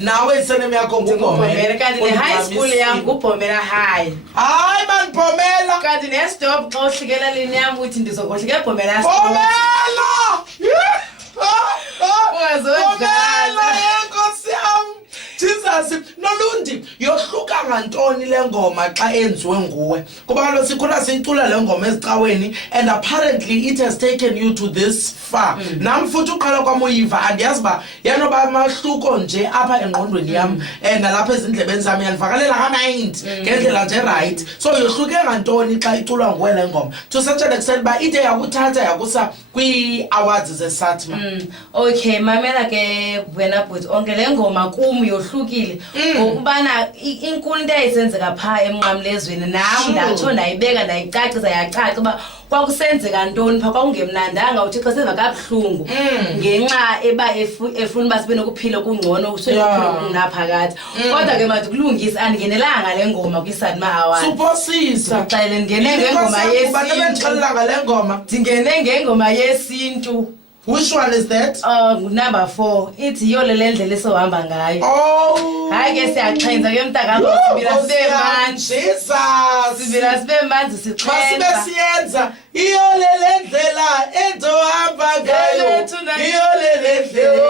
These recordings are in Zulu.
nawe isenemi yakho ngubhomela kanti ne-high school yam ngubhomela high. hayi man Bhomela Kanti ne-stop xa uhlikela lini yam uthi ndizokohlika ebhomela Bhomela ungazodlala yenkosi yam Jesus Nolundi yohluka ngantoni le ngoma xa enziwe nguwe kuba kaloku sikhula sicula le ngoma ezicaweni and apparently it has taken you to this far nam futhi uqala kwam uyiva andiyazi uba yanoba amahluko nje apha engqondweni yam nalapha ezindlebeni zam yandivakalela ka-mind ngendlela nje right so yohluke ngantoni xa iculwa nguwe le ngoma to such an extent uba ide yakuthatha yakusa kwii-awards zeSATMA. Okay mamela ke wena bhuti onke le ngoma kum yohlukile ngokubana inkulu into eyayisenzeka phaa emnqamlezweni nam ndatsho ndayibeka ndayicacisa yacaca uba kwakusenzeka ntoni phaa kwakungemnandanga uthixo seva kabuhlungu ngenxa eba efuna uba sibe nokuphila okungcono usenokuphila okungunaphakathi kodwa ke made kulungisa andingenelanga le ngoma kwiSATMA Awards. Suposisa Xele ndingene ngengoma yesintu ngale ngoma ndingene ngengoma yesintu. Which one is that? Number 4 ithi yole le ndlela esohamba ngayo. Hayi ke siyaxhenza ke mntakalo sibila sibe manzi. Jesus Sibila sibe manzi sixhenza. Masibe siyenza iyole le ndlela endohamba ngayo. Iyole le ndlela.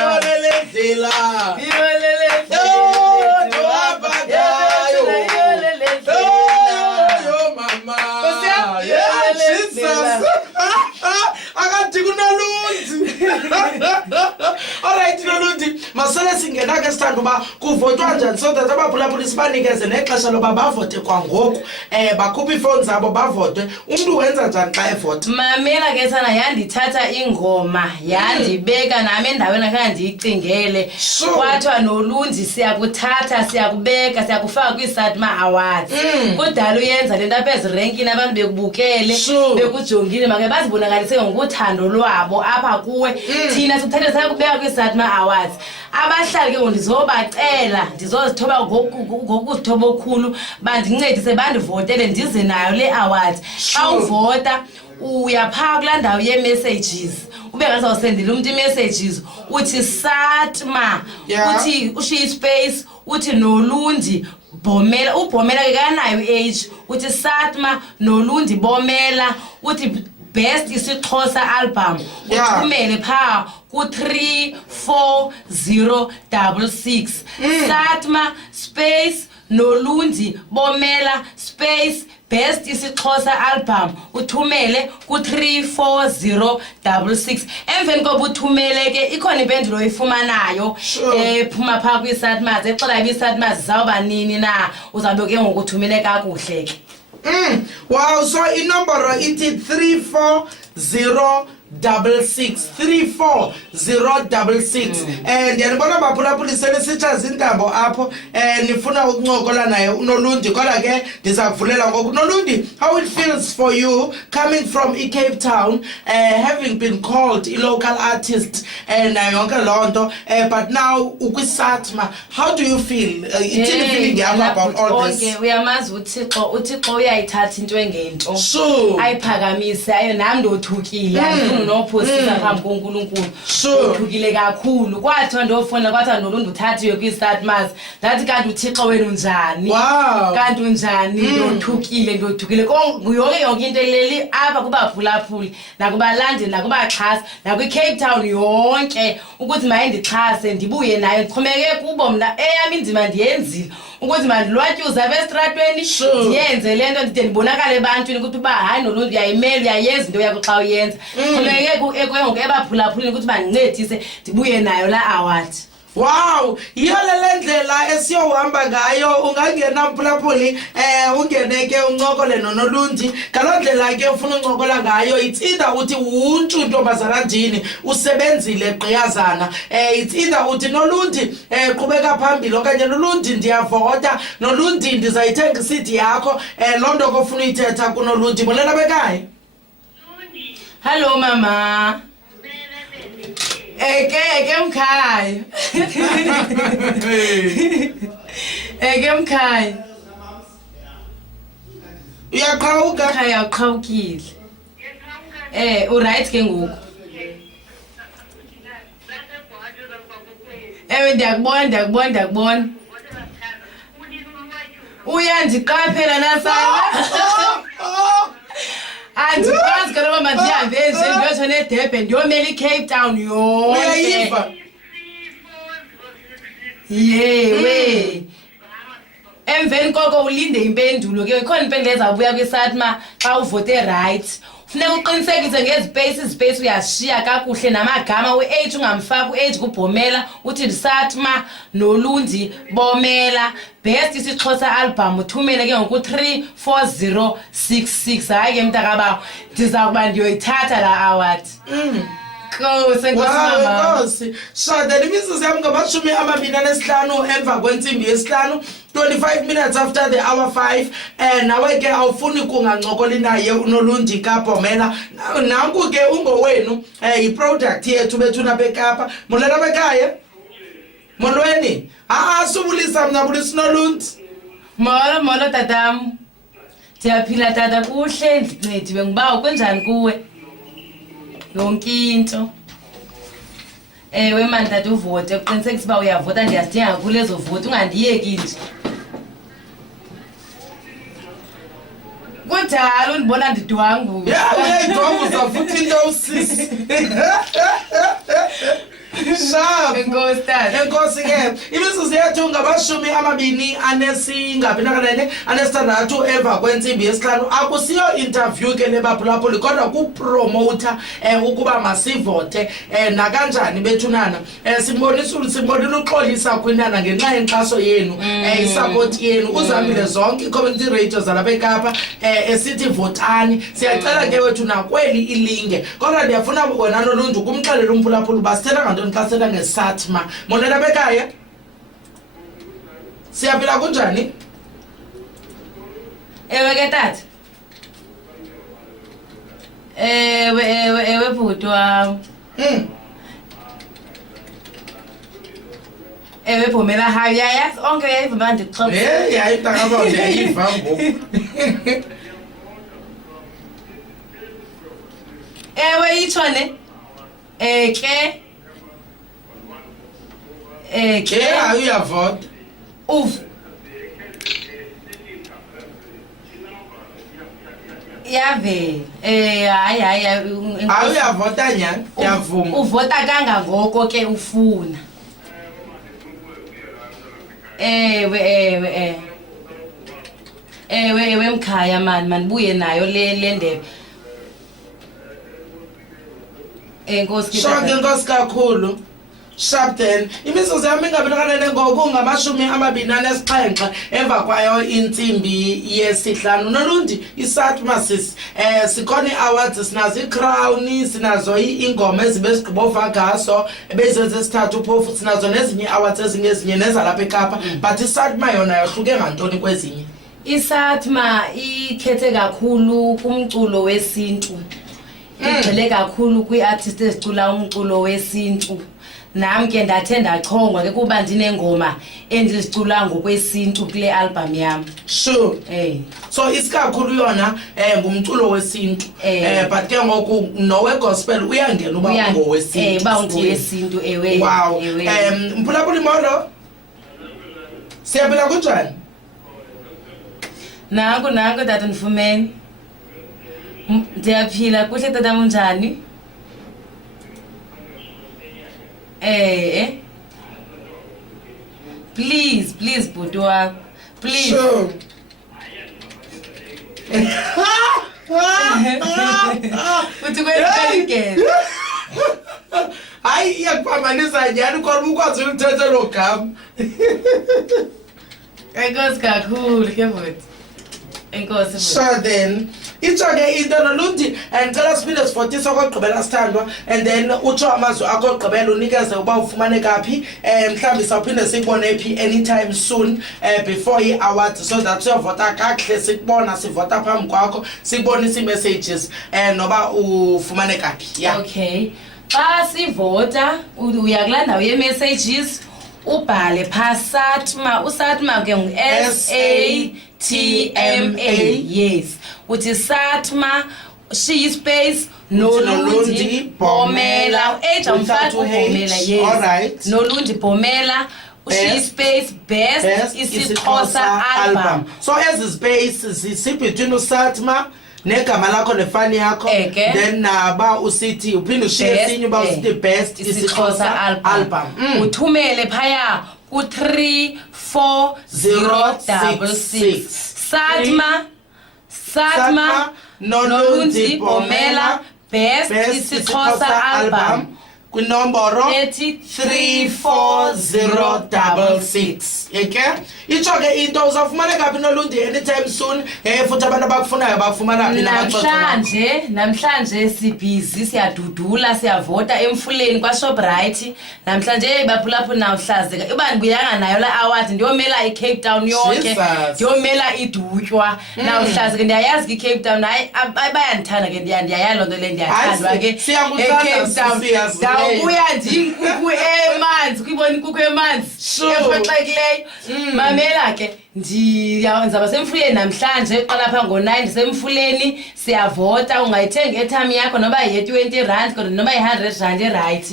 Iyole le ndlela. Iyole le ndlela endohamba ngayo. Iyole le ndlela. Yo mama. Yeah, Jesus. Alright Nolundi masele singena ke sithanda uba kuvotwa njani so that abaphulaphuli sibanikeze nexesha loba bavote kwangoku bakhupha iifowuni zabo bavote umuntu wenza njani xa evota. Mamela ke sana yandithatha ingoma yandibeka nami endaweni akhe ndiyicingele kwathiwa Nolundi siyakuthatha siyakubeka siyakufaka kwiSATMA Awards kudala uyenza lento apha ezirenkini abantu bekubukele bekujongile make bazibonakalise ngokuthando lwabo apha kuwe thina sikuthathe sayakubeka kwiSATMA Awards. Abahlali ke ndizobacela ndizozithoba ngokuzithoba okhulu bandincedise bandivotele ndize nayo le awards. Xa uvota uya phaa kulaa ndawo yee-messages ube ngazawusendela umuntu ii-messages uthi SATMA uthi ushiye ispace uthi Nolundi Bhomela uBhomela ke kanayo i-age uthi SATMA Nolundi Bomela uthi best isiXhosa album uthumele phaa ku34066 SATMA space Nolundi Bomela space best isiXhosa album uthumele ku34066 emveni koba uthumele ke ikhona impendulo oyifumanayo phuma phaa kwiSATMA exela iSATMA zizawuba nini na uzawube ke ngokuthumele kakuhle ke. Wow, so inomboro ithi 34066 and yanibona baphulaphuli senisitsha zintambo apho nifuna ukuncokola naye uNolundi kodwa ke ndiza kuvulela ngoku. Nolundi, how it feels for you coming from Cape Town having been called a local artist and yonke loo nto but now ukwiSATMA, how do you feel? Ithini feeling yakho about all this? Okay, uyamazi uthixo uyayithatha into engento ayiphakamise ayo nami ndothukile andifuni nophosisa phambi koNkulunkulu ndothukile kakhulu kwathiwa ndofuna kwathiwa Nolundi uthathiwe kwiSATMAs ndathi kanti uthixo wenu njani kanti unjani ndothukile yonke into eleli apha kubaphulaphuli nakubalandeli nakubaxhasi nakwi-Cape Town yonke ukuthi mayindixhase ndibuye nayo ndixhomeke kubo mna eyam indima ndiyenzile ukuthi mandilwatyuza apha esitratweni ndiyenze le nto ndide ndibonakale ebantwini ukuthi uba hayi Nolundi uyayimela uyayenza into yakho xa uyenza xhomeke ekwengoku ebaphulaphulini ukuthi bandincedise ndibuye nayo la award. Wow, yiyo le ndlela esiyohamba ngayo ungangena mphulaphuli ungene ke uncokole noNolundi ngaloo ndlela ke ufuna uncokola ngayo. It's either uthi untu ntombazana ndini usebenzile gqiyazana it's either uthi Nolundi qhubeka phambili okanye Nolundi ndiyavota Nolundi ndizayithenga isidi yakho loo nto kofuna uyithetha kuNolundi. Molela bekhaya. Hello mama. Eke mkhaya. Eke mkhaya. Uyaqhawuka? Khaya uqhawukile. Uright ke ngoku. ewe ndiyakubona uyandiqaphela nasana andikwazi kaloba mandihambe nje ndiyotsho neDurban ndiyomela iCape Town yonke uyayiva yewe emveni koko ulinde impendulo ke ikhona impendulo ezawubuya kwiSATMA xa uvote right funeka uqinisekise ngezi-space uyashiya kakuhle namagama u-H ungamfaki u-H kubhomela uthi SATMA noLundi bomela best isiXhosa album uthumele ke ngoku-34066 hayi ke mntakabawo ndiza kuba ndiyoyithatha la award Nkosi Nkosi shada imizuzu yami ngama-25 emva kwentsimbi yesihlanu 25 minutes after the hour 5 nawe ke awufuni kungancokola naye uNolundi kaBhomela nanku ke ungowenu iproduct yethu bethuna beKapa molala bekhaya molweni subulisa mna bulisa uNolundi molo tatam ndiyaphila tata kuhle ndincedi bengibawa kwenjani kuwe yonke into ewe mani tata uvote uqinisekisa uba uyavota ndiyazidinga kulezo voti ungandiyeki nje kudala undibona ndidwanguza uyayidwanguza futhi into usisi Sharp. Enkosi tata. Enkosi ke. Imizuzu yethu ngama-24 emva kwentsimbi yesihlanu. Akusiyo interview ke lebaphulaphuli kodwa kupromoter ukuba masivote nakanjani bethunana. Simbonile uxolisa kwinana ngenxa yenkxaso yenu, isupport yenu. Uzamile zonke i-community radio zalapha eKapa esithi votani. Siyacela ke wethu nakweli ilinge. Kodwa ndiyafuna wena Nolundi ukumxelela umphulaphuli basithela ngantoni xa sithetha ngeSATMA. Monela bekhaya? Siyaphila kunjani? Ewe ke tata. Ewe bhuti wam. Ewe Bhomela hayi yayazi onke uyayiva uba ndikuxhapha. Hayi mntakabawo ndiyayiva ngoku. Ewe itsho ne? Ke hayi uyavota. Yave hayi uyavota nyani? Ndiyavuma. Uvota kangangoko ke ufuna. Ewe mkhaya mani manibuye nayo le ndebe. Enkosi Shonke inkosi kakhulu. Sharp then. Imizuzu yami ingabinakanene ngoku ngama-27 emva kwayo intsimbi yesihlanu. Nolundi iSATMA sikhona ii-awards, sinazo iCrown, sinazo iingoma ezibe sigqibova ngaso ebezezesithathu uphofu, sinazo nezinye ii-awards ezinye nezalapha eKapa, but iSATMA yona yohluke ngantoni kwezinye? iSATMA ikhethe kakhulu kumculo wesintu. Igxile kakhulu kwii-artists ezicula umculo wesintu. Nami ke ndathe ndachongwa ke kuba ndinengoma endizicula ngokwesintu kule album yami. Sure. So isikakhulu yona ngumculo wesintu. But ke ngoku nowe gospel uyangena uba ngowesintu. Ba ngowesintu ewe. Wow. Mphulaphuli molo. Siyaphila kunjani? Nanku tata ndifumene. Ndiyaphila kuhle tata munjani? Please bhuti wami. Please. Sure. Uthi kwenzekile. Hayi iyakuphambanisa nyani kodwa ukwazi ulithetha lo gama. Enkosi kakhulu ke bhuti. Enkosi bhuti. So then itsho ke into Nolundi ndicela siphinde sifotise okokugqibela sithandwa and then utsho amazwi akho okugqibela unikeze uba ufumane kaphi mhlawumbi sawuphinde sikubone phi anytime soon before i-award so that siyovota kakuhle sikubona sivota phambi kwakho sikubonisa ii-messages noba ufumane kaphi. Okay, xa sivota uya kulaa ndawo yee-messages ubhale phaa SATMA. uSATMA ke ngu-SATMA. Yes, uthi SATMA shiyi space Nolundi Bomela. Age Without umfaka Bomela, H. yes. Alright. Nolundi Bomela. She space best isiXhosa album. So ezi space between uSatma negama lakho nefani yakho, then ba usithi uphinde ushiye esinye ba usithi best isiXhosa album. Uthumele phaya ku34066. Satma Nolundi Bomela best isiXhosa album. Kwinomboro 34066. yeke itsho ke into uzawufumaneka phi Nolundi anytime soon futhi abantu abakufunayo bakufumana phi namhlanje sibhizi siyadudula siyavota emfuleni kwaShoprite namhlanje baphulaphula nawuhlazeka iba ndibuyanga nayo la award ndiyomela iCape Town yonke ndiyomela idutywa nawuhlazeka ndiyayazi iCape Town hayi bayandithanda ke ndiyayalo nto le ndiyathandwa ke eCape Town uya ndikuku emanzi kwibona ikuku emanzi efoxekileyo mamela ke ndiyazaba semfuleni namhlanje qala pha ngo9 ndisemfuleni siyavota ungayithenga airtime yakho noba ye20 kodwa noba ye100 right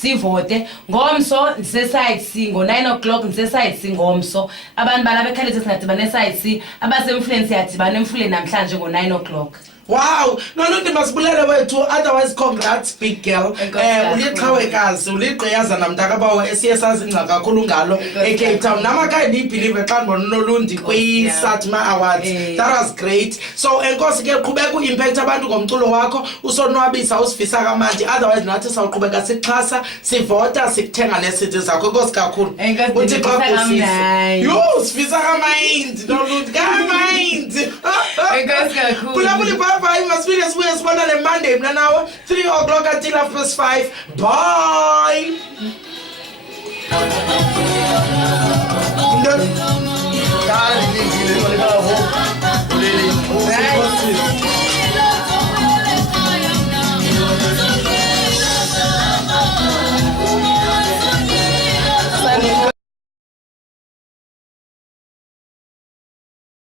sivote ngomso ndiseside C ngo9 o'clock ndiseside C ngomso abantu balapha ekhalithe singadibana eside C abasemfuleni siyadibana emfuleni namhlanje ngo9 o'clock. Wow, Nolundi masibulele wethu, otherwise congrats big girl. Uliqhawekazi, uligqiyaza namntakabawo esiye sazi ngca kakhulu ngalo eCape Town. Namakhaya ndiyibhilive xa ndibona Nolundi kwi-Satma Awards. That was great. So enkosi ke qhubeka uimpact abantu ngomculo wakho, usonwabisa usifisa kamandi. Otherwise nathi sawuqhubeka sixhasa, sivota, sikuthenga neCD zakho. Enkosi kakhulu. Uthi xa kusisa. Yo, sifisa kamandi, Nolundi kamandi. Enkosi kakhulu. Bye, masibuye sibuye sibonane Monday mna nawe 3 o'clock until 5:30. Bye.